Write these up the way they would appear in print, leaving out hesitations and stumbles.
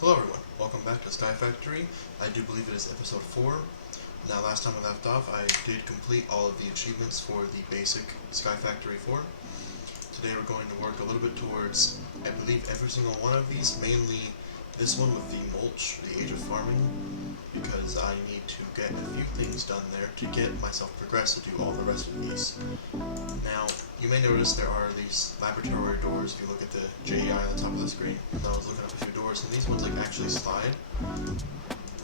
Hello everyone, welcome back to SkyFactory. I do believe it is episode 4. Now last time I left off, I did complete all of the achievements for the basic SkyFactory 4. Today we're going to work a little bit towards, I believe, every single one of these, mainly this one with the mulch, the age of farming, because I need to get a few things done there to get myself progressed to do all the rest of these. Now, you may notice there are these laboratory doors if you look at the JEI on the top of the screen. I was looking up a few doors, and these ones like actually slide.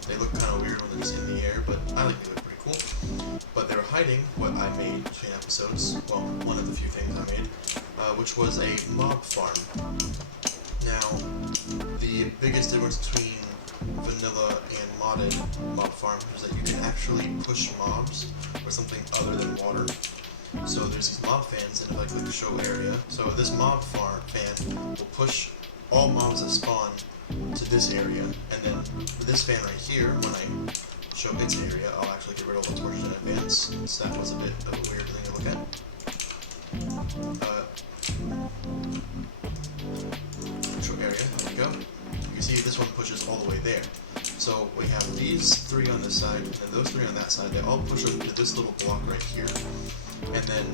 They look kind of weird when they're just in the air, but I think they look pretty cool. But they're hiding what I made between episodes, well, one of the few things I made, which was a mob farm. Now, the biggest difference between vanilla and modded mob farm is that you can actually push mobs with something other than water. So there's these mob fans in like the show area. So this mob fan will push all mobs that spawn to this area, and then with this fan right here, when I show its area, I'll actually get rid of all the torches in advance. So that was a bit of a weird thing to look at. Show area, there we go. You can see this one pushes all the way there. So we have these three on this side, and then those three on that side. They all push up to this little block right here. And then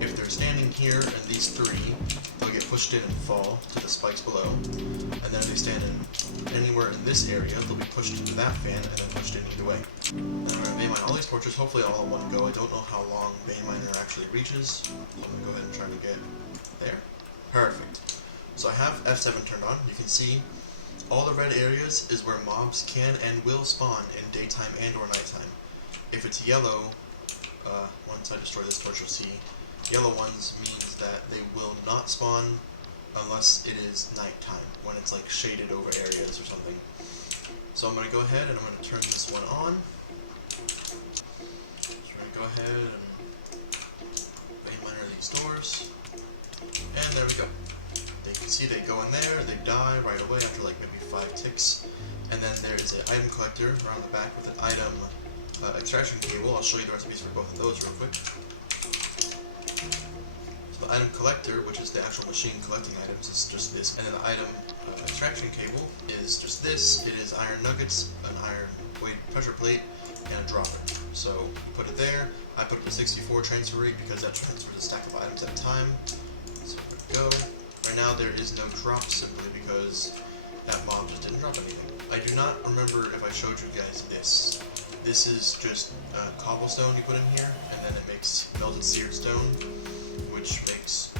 if they're standing here and these three, they'll get pushed in and fall to the spikes below. And then if they stand in anywhere in this area, they'll be pushed into that fan and then pushed in either way. And I'm going to vein mine all these torches, hopefully all in one go. I don't know how long vein miner actually reaches, so I'm going to go ahead and try to get there. Perfect. So I have F7 turned on. You can see all the red areas is where mobs can and will spawn in daytime and or nighttime. If it's yellow, once I destroy this torch, you'll see yellow ones means that they will not spawn unless it is nighttime, when it's like shaded over areas or something. So I'm going to go ahead and I'm going to turn this one on. So we're going to go ahead and vein miner these doors, and there we go. You can see they go in there, they die right away after like maybe 5 ticks, and then there is an item collector around the back with an item extraction cable. I'll show you the recipes for both of those real quick. So the item collector, which is the actual machine collecting items, is just this, and then the item extraction cable is just this. It is iron nuggets, an iron weight pressure plate, and a dropper. So you put it there. I put up a 64 transfer rate because that transfers a stack of items at a time. So there we go. Right now there is no drop simply because that mob just didn't drop anything. I do not remember if I showed you guys this. This is just cobblestone you put in here, and then it makes melted seared stone, which makes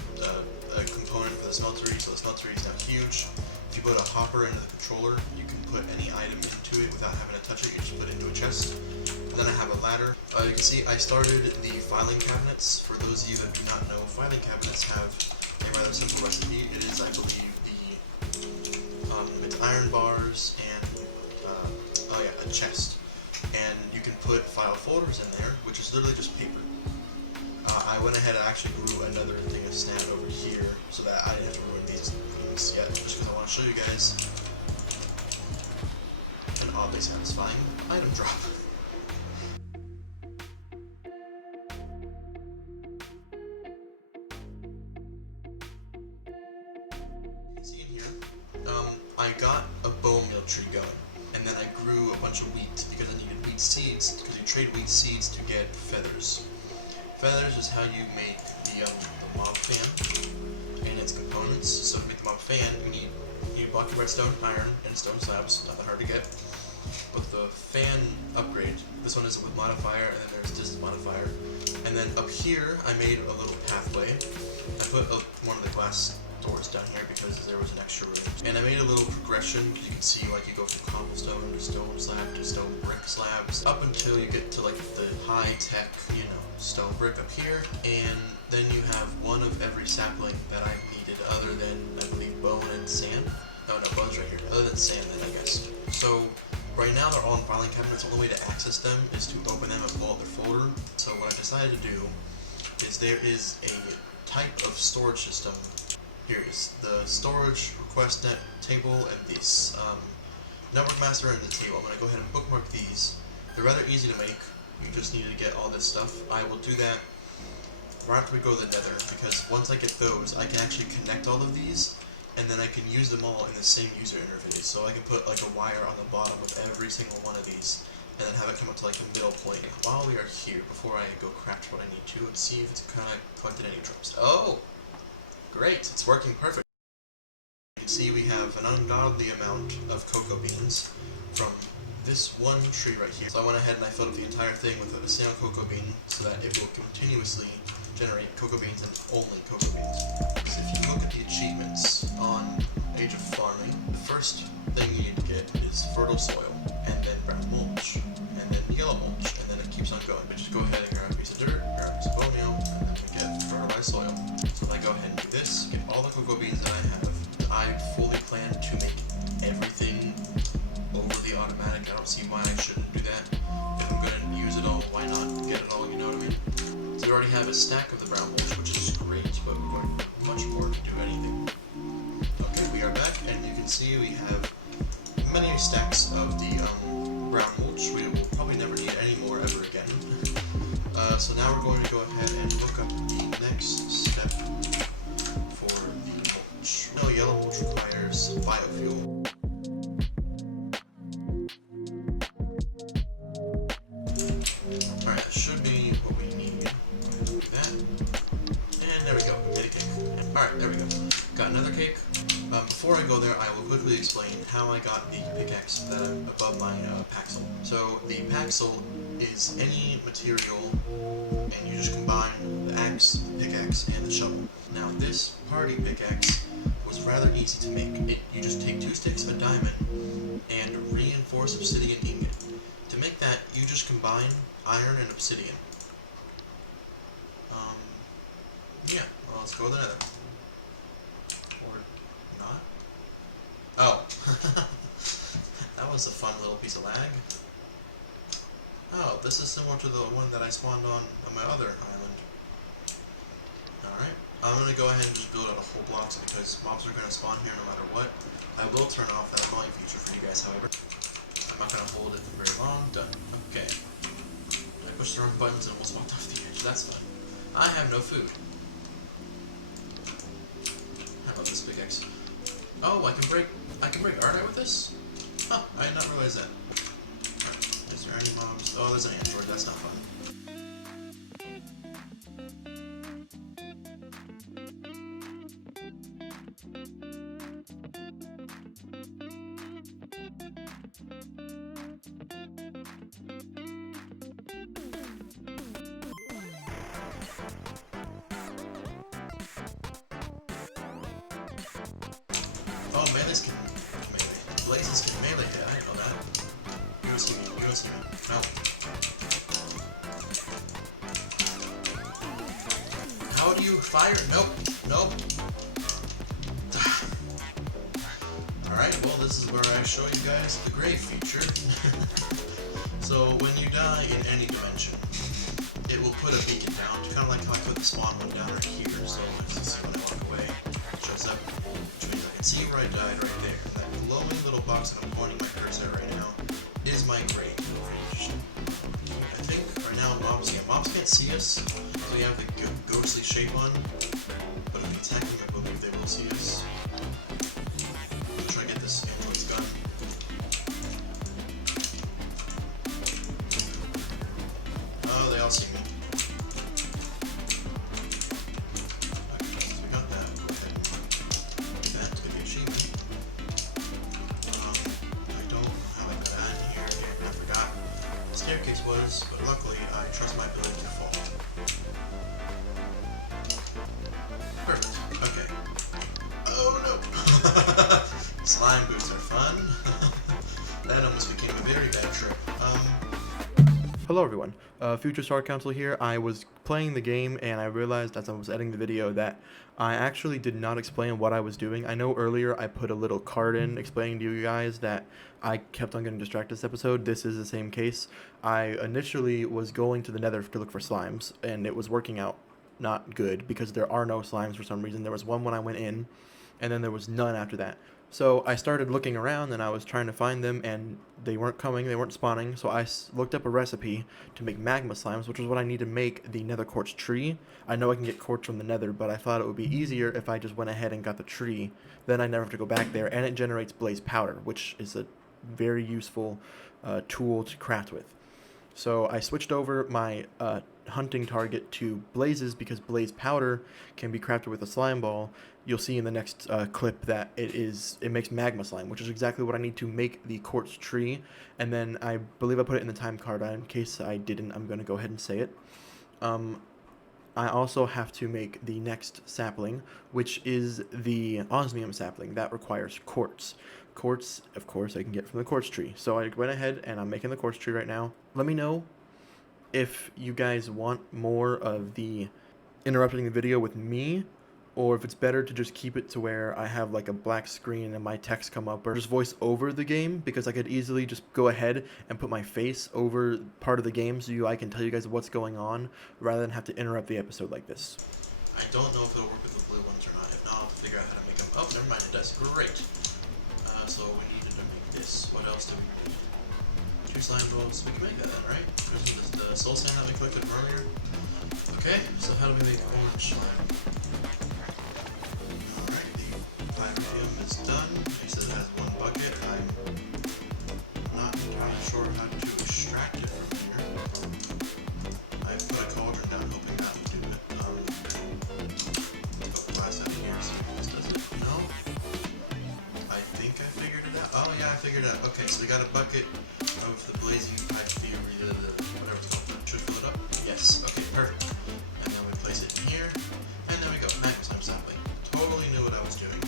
a component for the smeltery, so the smeltery is now huge. If you put a hopper into the controller, you can put any item into it without having to touch it. You just put it into a chest. And then I have a ladder. You can see I started the filing cabinets. For those of you that do not know, filing cabinets have a rather simple recipe. It is, I believe, it's iron bars and a chest. And you can put file folders in there, which is literally just paper. I went ahead and actually grew another thing of sand over here so that I didn't have to ruin these things yet, just because I want to show you guys an oddly satisfying item drop. See in here, I got a bone meal tree going. And then I grew a bunch of wheat because I needed wheat seeds, because you trade wheat seeds to get feathers. Feathers is how you make the mob fan and its components. So to make the mob fan, you need a block of redstone, iron, and stone slabs. Not that hard to get. But the fan upgrade, this one is with modifier, and then there's this modifier. And then up here, I made a little pathway. I put one of the glass doors down here because there was an extra room. And I made a little progression. You can see like you go from cobblestone to stone slab to stone brick slabs up until you get to like the high-tech, stone brick up here. And then you have one of every sapling that I needed other than, I believe, bone and sand. No, bone's right here. Other than sand then, I guess. So right now they're all in filing cabinets. The only way to access them is to open them and pull out their folder. So what I decided to do is there is a type of storage system. Here is the storage request net table and this network master and the table. I'm going to go ahead and bookmark these. They're rather easy to make. You just need to get all this stuff. I will do that right after we go to the nether, because once I get those, I can actually connect all of these and then I can use them all in the same user interface. So I can put like a wire on the bottom of every single one of these, and then have it come up to like the middle point. While we are here, before I go craft what I need to, let's see if it's kind of collected any drops. Oh, great! It's working perfect. You can see we have an ungodly amount of cocoa beans from this one tree right here. So I went ahead and I filled up the entire thing with a single cocoa bean so that it will continuously generate cocoa beans and only cocoa beans. So if you look at the achievements on Age of Farming, the first thing you need to get is fertile soil, and then brown mulch, and then yellow mulch, and then it keeps on going. But just go ahead and grab a piece of dirt, grab a piece of bone meal, and then we get fertilized soil. So if I go ahead and do this, get all the cocoa beans that I have, I fully plan to make everything overly automatic. I don't see why I shouldn't do that. If I'm going to use it all, why not get it all, you know what I mean? So we already have a stack of the brown mulch, which is great, but we're going to much more to do anything. Okay, we are back, and you can see we have many stacks of the brown mulch. We will probably never need any more ever again. So now we're going to go ahead and look up the next step for the mulch. No, yellow mulch requires biofuel. Alright, that should be what we need. Do that. And there we go, we made a cake. Alright, there we go. Got another cake. Before I go there, I will quickly explain how I got the pickaxe that I'm above my paxel. So the paxel is any material, and you just combine the axe, pickaxe, and the shovel. Now this party pickaxe was rather easy to make. You just take 2 sticks of a diamond and reinforced obsidian ingot. To make that, you just combine iron and obsidian. Yeah, well, let's go to the nether. Or not? Oh, that was a fun little piece of lag. Oh, this is similar to the one that I spawned on my other island. Alright, I'm going to go ahead and just build out a whole block because mobs are going to spawn here no matter what. I will turn off that volume feature for you guys, however. I'm not going to hold it for very long. Done. Okay. I pushed the wrong buttons and almost walked off the edge. That's fun. I have no food. I love this pickaxe. Oh, I can break ironite with this? Huh, I did not realize that. Right. Is there any mobs? Oh, there's an android. That's not fun. Oh, melees can melee. Blazes can melee hit. I didn't know that. You don't see me. You don't see me. No. How do you fire? Nope. Nope. Alright, well, this is where I show you guys the grave feature. So, when you die in any dimension, it will put a beacon down, kind of like how I put the spawn one down right here. So, as you see when I walk away, it shows up, which means I can see where I died right there. And that glowing little box that I'm pointing my cursor right now is my grave. I think right now mobs can't see us, so we have the ghostly shape on. But if we attack them, I believe they will see us. I'm trying to get this android's gun. Oh, they all see me. Okay, so we got that. Go ahead and get that to get the achievement. I don't know how I got that in here. I forgot what the staircase was, but luckily I trust my ability to fall. Perfect. Okay. Oh no! Slime boots are fun. That almost became a very bad trip. Hello everyone, Future Star Council here. I was playing the game and I realized as I was editing the video that I actually did not explain what I was doing. I know earlier I put a little card in explaining to you guys that I kept on getting distracted this episode. This is the same case. I initially was going to the nether to look for slimes and it was working out not good because there are no slimes for some reason. There was one when I went in and then there was none after that. So I started looking around and I was trying to find them, and they weren't coming, they weren't spawning. So I looked up a recipe to make magma slimes, which is what I need to make the nether quartz tree. I know I can get quartz from the nether, but I thought it would be easier if I just went ahead and got the tree. Then I never have to go back there, and it generates blaze powder, which is a very useful tool to craft with. So I switched over my hunting target to blazes because blaze powder can be crafted with a slime ball. You'll see in the next clip that it makes magma slime, which is exactly what I need to make the quartz tree. And then I believe I put it in the time card. In case I didn't, I'm going to go ahead and say it. I also have to make the next sapling, which is the osmium sapling. That requires quartz. Quartz, of course, I can get from the quartz tree. So I went ahead and I'm making the quartz tree right now. Let me know if you guys want more of the interrupting the video with me, or if it's better to just keep it to where I have like a black screen and my text come up, or just voice over the game, because I could easily just go ahead and put my face over part of the game so I can tell you guys what's going on rather than have to interrupt the episode like this. I don't know if it'll work with the blue ones or not. If not, I'll have to figure out how to make them. Oh, never mind, it does. Great. So we needed to make this. What else do we need? 2 slime balls. We can make that then, right? There's the soul sand that we collected from earlier. Okay, so how do we make orange slime? Alright, the pyrium is done. He says it has 1 bucket. I'm not entirely sure how to extract it from here. I put a cauldron down hoping that would do it. Let's go glass out of here, see if this does it. No? I think I figured it out. Oh yeah, I figured it out. Okay, so we got a bucket of the blazing pyrium, whatever it's called. Should fill it up? Yes. Okay, perfect. And then we place it in here, and then we go magma slime sapling. Totally knew what I was doing.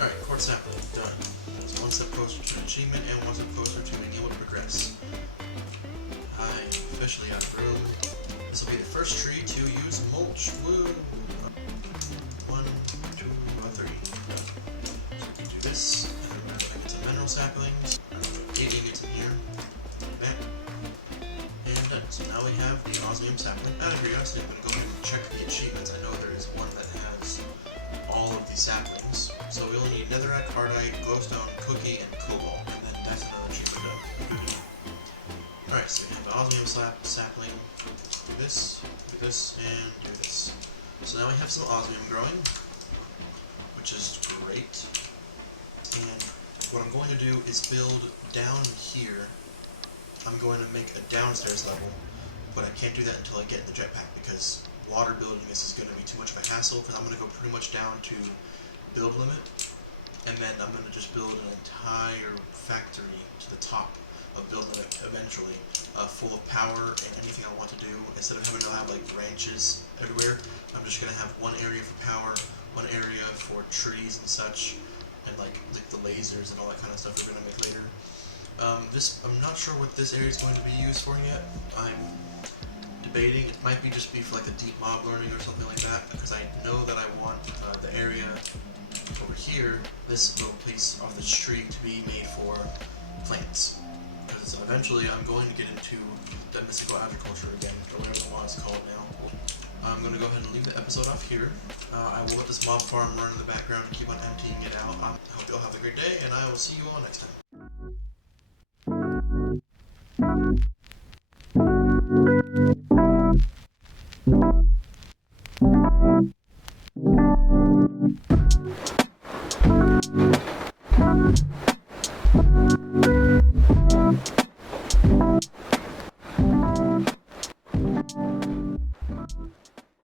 Alright, quartz sapling, done. So 1 step closer to achievement and 1 step closer to being able to progress. I officially have room. This will be the first tree to use mulch. Woo! 1, 2, 3. Done. So we can do this, and then we're going to get some mineral saplings. 8 ingots in here. Bam. And done. So now we have the osmium sapling. Out of curiosity, I'm going to go ahead and check the achievements. I know there is one that has all of the saplings. So we only need netherite, cardite, glowstone, cookie, and cobalt. And then that's another achievement done. Alright, so we have the osmium sapling. Do this, and do this. So now we have some osmium growing, which is great. And what I'm going to do is build down here. I'm going to make a downstairs level, but I can't do that until I get in the jetpack because water building this is going to be too much of a hassle, because I'm going to go pretty much down to build limit, and then I'm going to just build an entire factory to the top of build limit eventually, full of power and anything I want to do. Instead of having to have like branches everywhere, I'm just going to have one area for power, one area for trees and such, and like the lasers and all that kind of stuff we're going to make later. I'm not sure what this area is going to be used for yet. I'm debating. It might be just be for like the deep mob learning or something like that, because I know that I want the area over here, this little piece of this tree, to be made for plants. Because eventually I'm going to get into the mystical agriculture again, or whatever the mod is called now. I'm going to go ahead and leave the episode off here. I will let this mob farm run in the background and keep on emptying it out. I hope you all have a great day, and I will see you all next time.